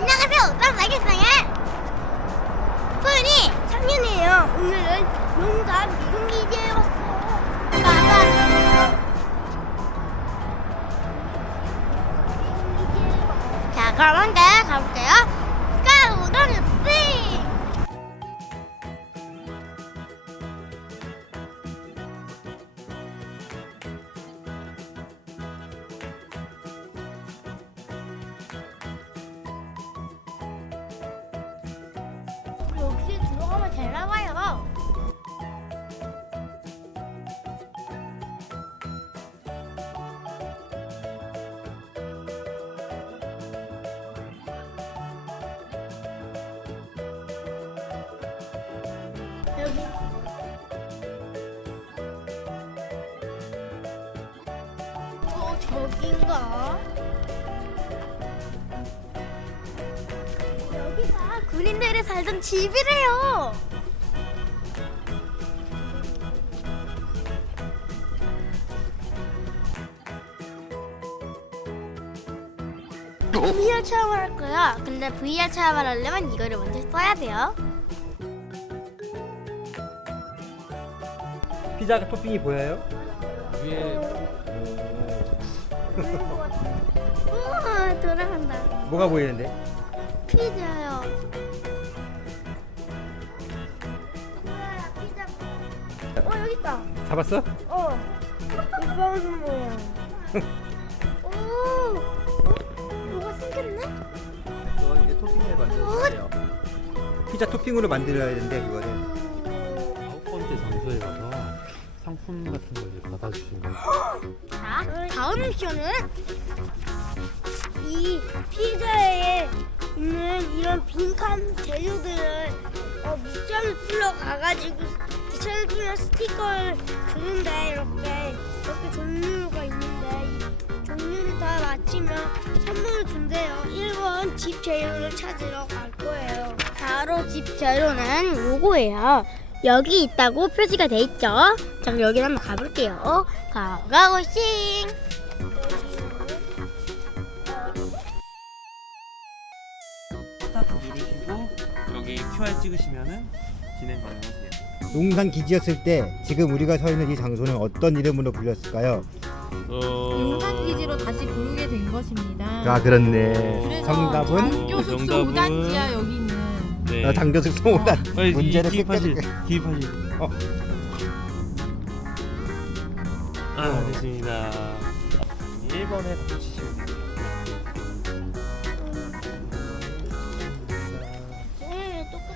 안녕하세요. 난 말겠어요. 소연이 3년이에요. 오늘은 농담 미군기지에 왔어요. 자, 그럼 함께 가볼게요. 여기 들어가면 되나 봐요. 여기. 어, 저긴가? 군인들이 살던 집이래요. VR 체험을 할 거야. 근데 VR 체험을 하려면 이거를 먼저 써야 돼요. 피자 토핑이 보여요? 위에 우와 돌아간다. 뭐가 보이는데? 피자요. 잡았어? 어. 이거는 뭐야? 오. 어? 뭐가 생겼네? 저 이제 토핑을 만들었어요. 피자 토핑으로 만들어야 되는데 그거를 아홉 번째 장소에 가서 상품 같은 걸 이제 받아주시면 자, 다음 미션은 이 피자에 있는 이런 빈칸 재료들을 어, 미션을 풀러 가가지고 미션을 풀면 스티커를 주는데 이렇게 이렇게 종류가 있는데 이 종류를 다 맞히면 선물을 준대요. 1번 집 재료를 찾으러 갈 거예요. 바로 집 재료는 요거예요. 여기 있다고 표시가 돼 있죠? 자, 여기 한번 가볼게요. 가가고싱. 스타트 누르시고 여기 QR 찍으시면은 진행 가능하세요. 용산 기지였을 때 지금 우리가 서 있는 이 장소는 어떤 이름으로 불렸을까요? 어... 용산 기지로 다시 부르게 된 것입니다. 아 그렇네. 그래서 정답은 장교 숙소 정답은- 우단지야 여기는. 네. 아, 장교숙 소모다 아, 빨리 문제를 기입하실. 기입하실. 어. 아, 됐습니다. 1번에 30.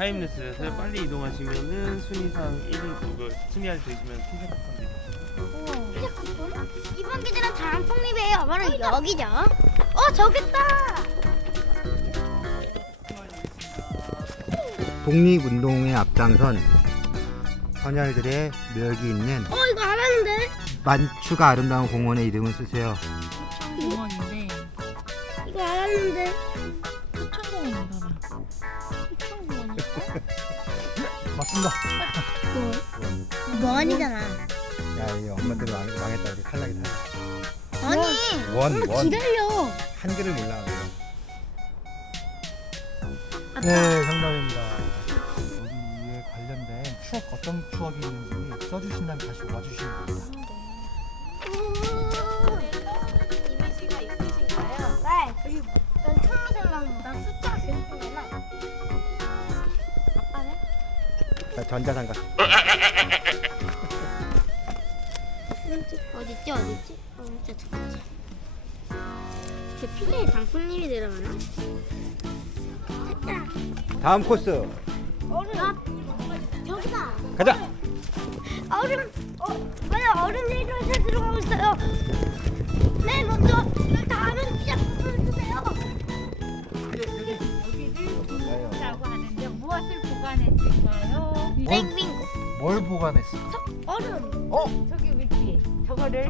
타임레스에서 빨리 이동하시면은 순위상 1위 그걸 순위할 되시면 피자 쿠폰 드립니다. 피자 쿠폰? 이번 기지는 다음 폭립이에요. 바로 여기죠. 어, 저기 있다. 독립운동에 앞장선 선열들의 묘역이 있는 어, 이거 알았는데. 만추가 아름다운 공원의 이름을 쓰세요. 포천공원인데 이거 알았는데. 맞습니다. 뭐 아니잖아. 야, 이 엄마 때문에 망, 망했다. 우리 탈락이 탈락. 아니. 원, 엄마 원. 기다려. 한글을 몰라. 아빠. 네, 정답입니다. 여기에 관련된 추억 어떤 추억이 있는지 써주신다면 다시 와주시면 됩니다. 이미지가 있으신가요? 네. 난 청소생랑 난 숫자 괜찮아. 아 자, 전자상가. 어딨지 어딨지? 어 진짜 두 번째. 제 장풍님이 들어가나? 됐다. 다음 코스 얼음. 아, 저기다. 가자. 얼음. 어, 맞아 얼음들이 찾으러 가고 있어요. 네 먼저 다음은 피자 주세요. 보관했을까요? 땡빙고. 뭘 보관했을까? 얼음. 어? 저기 위치에 저거를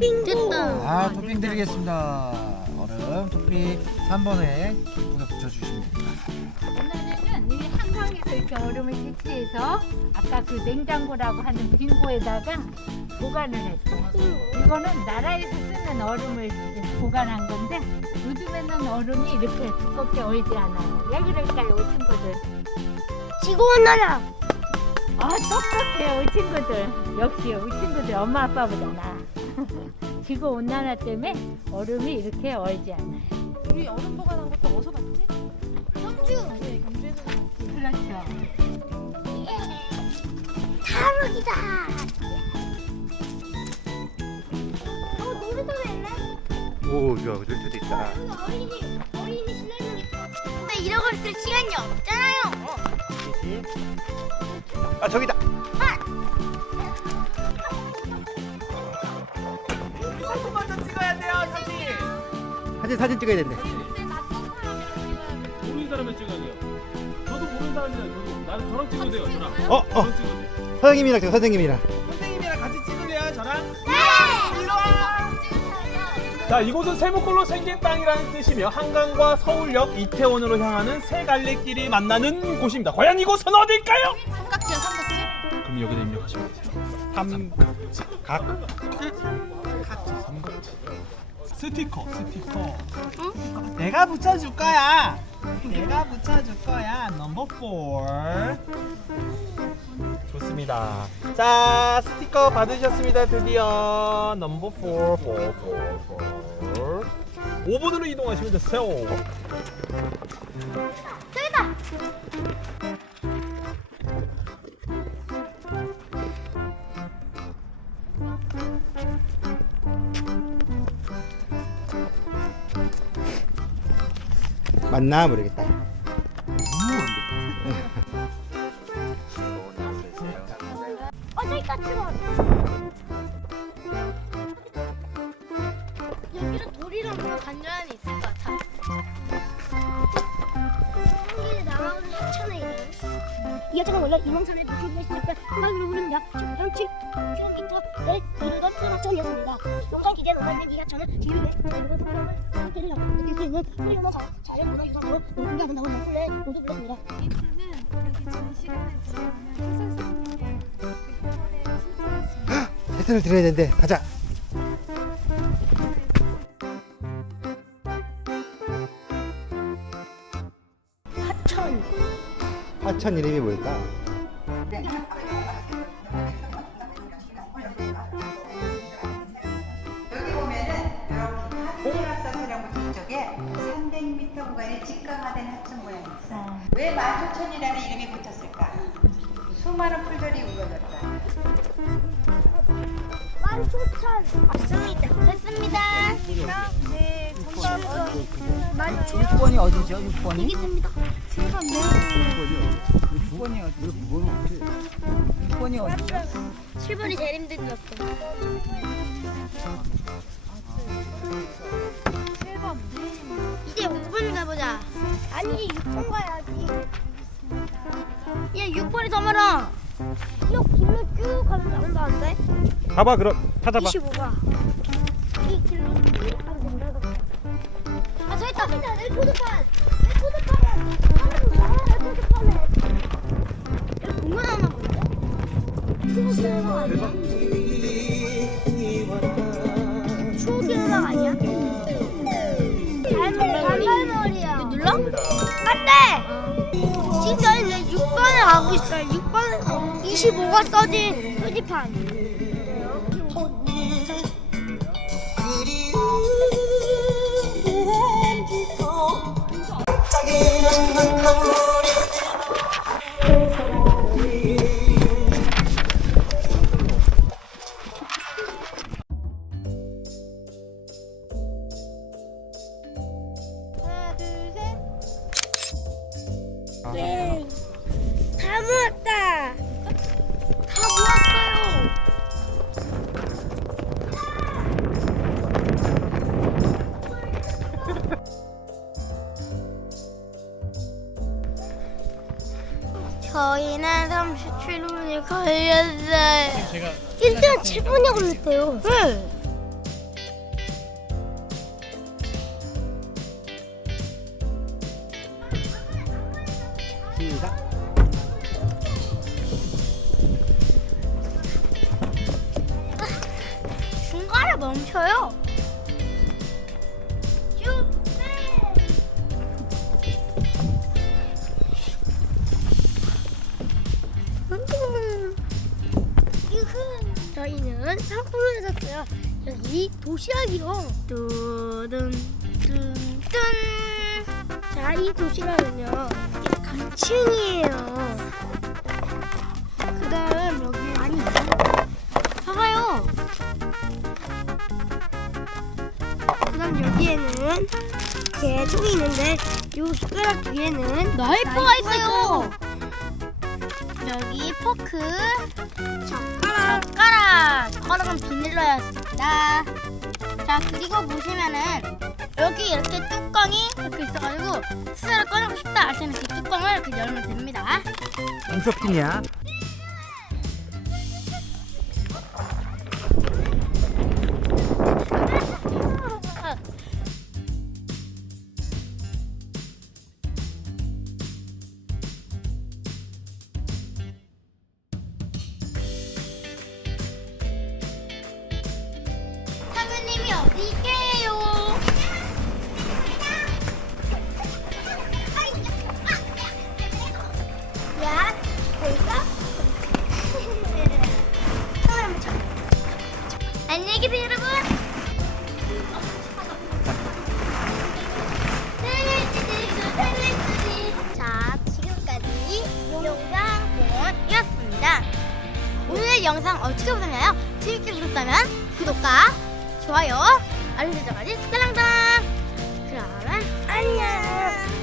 빙고. 아, 토핑 드리겠습니다. 얼음 토핑 3번에 예쁘게 붙여주시면 됩니다. 오늘은 이 한강에서 이렇게 얼음을 채취해서 아까 그 냉장고라고 하는 빙고에다가 보관을 했어요. 이거는 나라에서 쓰는 얼음을 보관한 건데 요즘 집에는 얼음이 이렇게 두껍게 얼지 않아요. 왜 그럴까요, 친구들? 지구 온난화. 아, 똑똑해요, 우리 친구들. 역시 우리 친구들 엄마 아빠보다 나. 지구 온난화 때문에 얼음이 이렇게 얼지 않아요. 우리 얼음 보관한 것도 어디서 봤지? 경주. 네, 경주에서 봤지. 그렇죠. 타락이다. 어 놀이터도 있네. 오, 이거 놀이터도 있다. 여기 어린이 어린이 실내 놀이. 근데 이러고 있을 시간이 없잖아요. 아, 저기다. 사진 먼저 찍어야 돼요 사진. 사진 사진 찍어야 된대. 모르는 사람을 찍어야 돼요. 저도 모르는 사람이잖아요. 저도 나는 저랑 찍어도 돼요. 저랑. 어, 어. 저랑 찍어도 돼요. 선생님이랑 찍어, 선생님이랑. 선생님이랑 같이 찍을래요 저랑? 자 이곳은 세무골로 생긴 땅이라는 뜻이며 한강과 서울역 이태원으로 향하는 세 갈래길이 만나는 곳입니다. 과연 이곳은 어딜까요? 삼각지야, 삼각지? 그럼 여기다 입력하시면 되세요. 삼각지. 각. 삼각지. 스티커, 스티커. 내가 붙여줄 거야. 내가 붙여줄 거야. 넘버 4. 좋습니다. 자, 스티커 받으셨습니다. 드디어 넘버 4, 4, 4, 4. 5번으로 이동하시면 되세요. 맞나 모르겠다. 여기는 돌이랑 뭐가 간절한이 있을 것 같아. 있는 이 하천은 원래 노출되어 있을 때 한강으로 흐르는 약 0.7km를 이루던 큰 하천이었습니다. 농장 기계 농장된 이 하천은 지류의 자유로운 속성을 함께를 느낄 수 있는 훌륭한 자- 자연 문화 유산으로 공개하는다고 연출에 모두 불렀습니다. 이트는 여기 시간을 지나면 해설 세트를 드려야 된대. 가자. 하천. 하천 이름이 뭘까? 여기 보면은 이렇게 하트라서 쪽에 300m 구간이 직강화된 하천 모양이 있어요. 왜 만초천이라는 이름이 붙었을까? 수많은 풀들이. 만 초천. 맞습니다. 됐습니다. 네, 정답은 만초. 6번이 어디죠? 6번이? 이겠습니다. 6번이 어디죠? 6번이 어디죠? 7번이 제일 힘들었어. 7번. 이제 5번 가보자. 아니 6번 가야지. 얘 6번이 더 멀어. 이 길로 쭉 가면 나온다는데? 가봐 그럼 찾아봐. 25가. 이 길로 쭉 가면 나온다. 아 저기 있다. 저기 있다. 레코드판. 레코드판에. 하는 거야. 레코드판에. 여기 공연 하나 본데? 추억의 음악 아니야? 추억의 음악 아니야? 단발머리야. 눌러? 맞대! 진짜 이제 6번에 가고 있어요. 6번 25가 써진 표지판. 하 저희는 37분이 걸렸어요. 제가 1등 7분이 걸렸대요. 네. 이 도시락이요. 뚜둔 뚠뚠. 자, 이 도시락은요. 이게 간층이에요. 그다음 여기 아니 봐봐요. 그다음 여기에는 이렇게 통이 있는데 이 숟가락 뒤에는 나이프가 있어요. 여기 포크, 젓가락, 젓가락, 젓가락은 비닐로 였습니다. 자 그리고 보시면은 여기 이렇게 뚜껑이 이렇게 있어가지고 수저를 꺼내고 싶다 할 때는 그 뚜껑을 이렇게 열면 됩니다. 홈쇼핑이야. 이 어디 계세요? 야, 볼까? 안녕히 계세요, 여러분. 영상 어떻게 보셨나요? 재밌게 보셨다면 구독과 좋아요, 알림 설정까지 딸랑당. 그러면 안녕.